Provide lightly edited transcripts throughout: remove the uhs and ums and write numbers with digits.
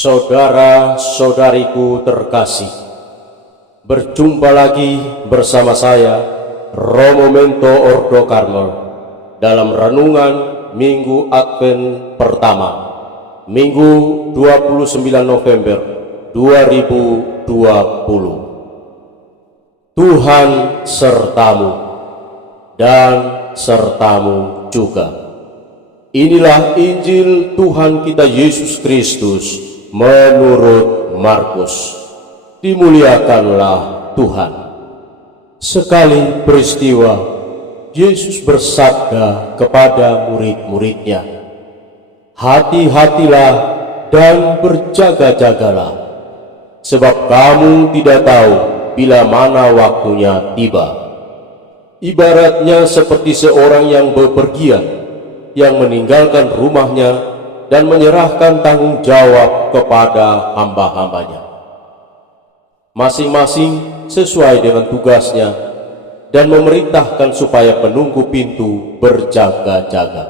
Saudara-saudariku terkasih, berjumpa lagi bersama saya, Romo Mento Ordo Karmel, dalam renungan Minggu Advent pertama, Minggu 29 November 2020. Tuhan sertamu dan sertamu juga. Inilah Injil Tuhan kita Yesus Kristus menurut Markus. Dimuliakanlah Tuhan. Sekali peristiwa, Yesus bersabda kepada murid-muridnya, "Hati-hatilah dan berjaga-jagalah, sebab kamu tidak tahu bila mana waktunya tiba." Ibaratnya seperti seorang yang bepergian, yang meninggalkan rumahnya dan menyerahkan tanggung jawab kepada hamba-hambanya. Masing-masing sesuai dengan tugasnya dan memerintahkan supaya penunggu pintu berjaga-jaga.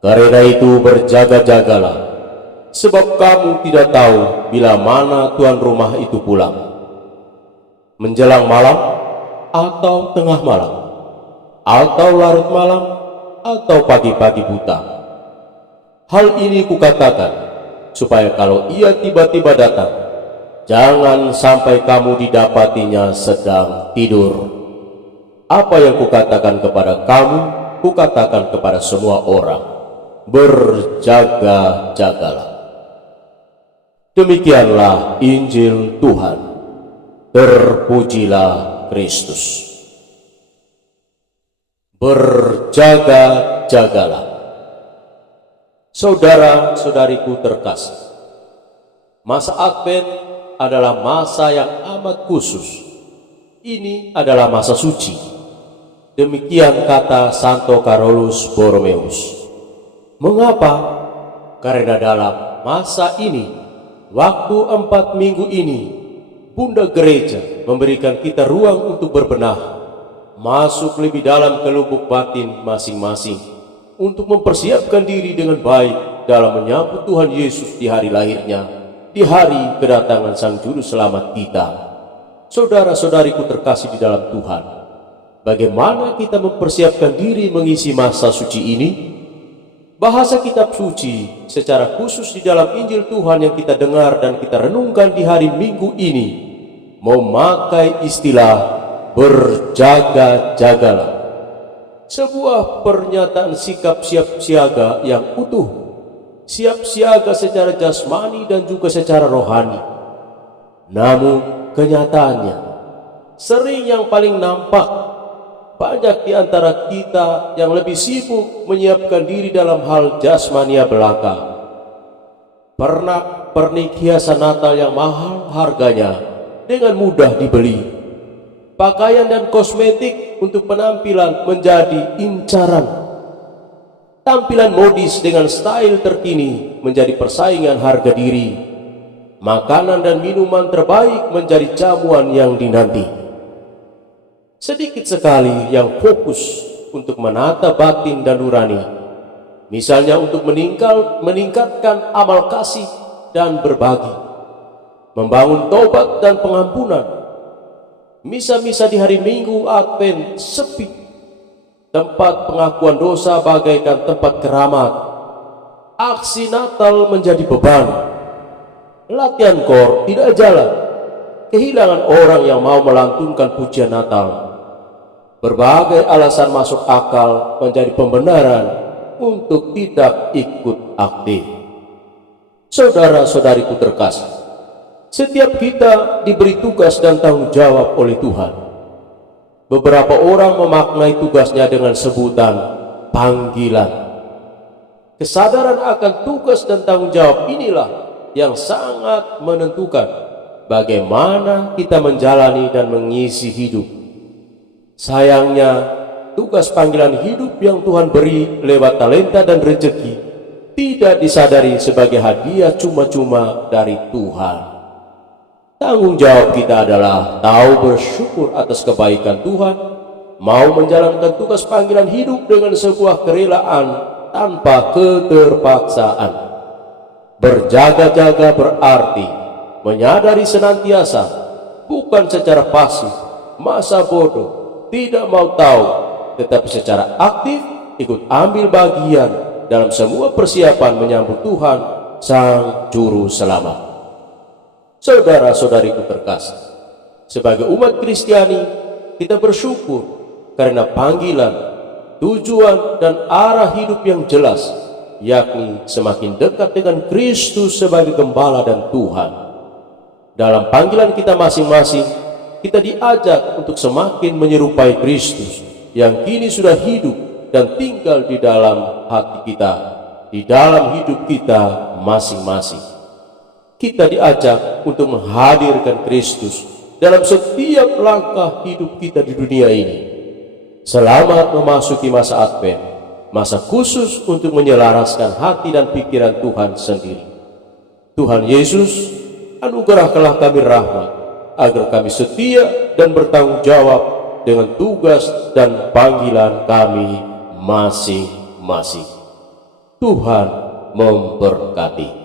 Karena itu berjaga-jagalah, sebab kamu tidak tahu bila mana tuan rumah itu pulang. Menjelang malam atau tengah malam, atau larut malam, atau pagi-pagi buta. Hal ini kukatakan, supaya kalau ia tiba-tiba datang, jangan sampai kamu didapatinya sedang tidur. Apa yang kukatakan kepada kamu, kukatakan kepada semua orang, berjaga-jagalah. Demikianlah Injil Tuhan. Terpujilah Kristus. Berjaga-jagalah. Saudara-saudariku terkasih, masa Advent adalah masa yang amat khusus. Ini adalah masa suci. Demikian kata Santo Carolus Borromeus. Mengapa? Karena dalam masa ini, waktu 4 minggu ini, Bunda Gereja memberikan kita ruang untuk berbenah, masuk lebih dalam ke lubuk batin masing-masing, untuk mempersiapkan diri dengan baik dalam menyambut Tuhan Yesus di hari lahirnya, di hari kedatangan Sang Juru Selamat kita. Saudara-saudariku terkasih di dalam Tuhan, bagaimana kita mempersiapkan diri mengisi masa suci ini? Bahasa kitab suci secara khusus di dalam Injil Tuhan yang kita dengar dan kita renungkan di hari Minggu ini memakai istilah berjaga-jagalah. Sebuah pernyataan sikap siap siaga yang utuh, siap siaga secara jasmani dan juga secara rohani. Namun kenyataannya, sering yang paling nampak, banyak di antara kita yang lebih sibuk menyiapkan diri dalam hal jasmania belaka. Pernik hiasan Natal yang mahal harganya dengan mudah dibeli. Pakaian dan kosmetik untuk penampilan menjadi incaran. Tampilan modis dengan style terkini menjadi persaingan harga diri. Makanan dan minuman terbaik menjadi jamuan yang dinanti. Sedikit sekali yang fokus untuk menata batin dan nurani. Misalnya untuk meningkatkan amal kasih dan berbagi, membangun tobat dan pengampunan. Misa-misa di hari Minggu Advent sepi. Tempat pengakuan dosa bagaikan tempat keramat. Aksi Natal menjadi beban. Latihan kor tidak jalan. Kehilangan orang yang mau melantunkan pujian Natal. Berbagai alasan masuk akal menjadi pembenaran untuk tidak ikut aktif. Saudara-saudariku terkasih, setiap kita diberi tugas dan tanggung jawab oleh Tuhan. Beberapa orang memaknai tugasnya dengan sebutan panggilan. Kesadaran akan tugas dan tanggung jawab inilah yang sangat menentukan bagaimana kita menjalani dan mengisi hidup. Sayangnya, tugas panggilan hidup yang Tuhan beri lewat talenta dan rezeki tidak disadari sebagai hadiah cuma-cuma dari Tuhan. Tanggung jawab kita adalah tahu bersyukur atas kebaikan Tuhan, mau menjalankan tugas panggilan hidup dengan sebuah kerelaan tanpa keterpaksaan. Berjaga-jaga berarti menyadari senantiasa, bukan secara pasif, masa bodoh, tidak mau tahu, tetapi secara aktif ikut ambil bagian dalam semua persiapan menyambut Tuhan Sang Juru Selamat. Saudara-saudariku terkasih, sebagai umat Kristiani, kita bersyukur karena panggilan, tujuan, dan arah hidup yang jelas, yakni semakin dekat dengan Kristus sebagai Gembala dan Tuhan. Dalam panggilan kita masing-masing, kita diajak untuk semakin menyerupai Kristus yang kini sudah hidup dan tinggal di dalam hati kita, di dalam hidup kita masing-masing. Kita diajak untuk menghadirkan Kristus dalam setiap langkah hidup kita di dunia ini. Selamat memasuki masa Advent, masa khusus untuk menyelaraskan hati dan pikiran Tuhan sendiri. Tuhan Yesus, anugerahkanlah kami rahmat, agar kami setia dan bertanggung jawab dengan tugas dan panggilan kami masing-masing. Tuhan memberkati.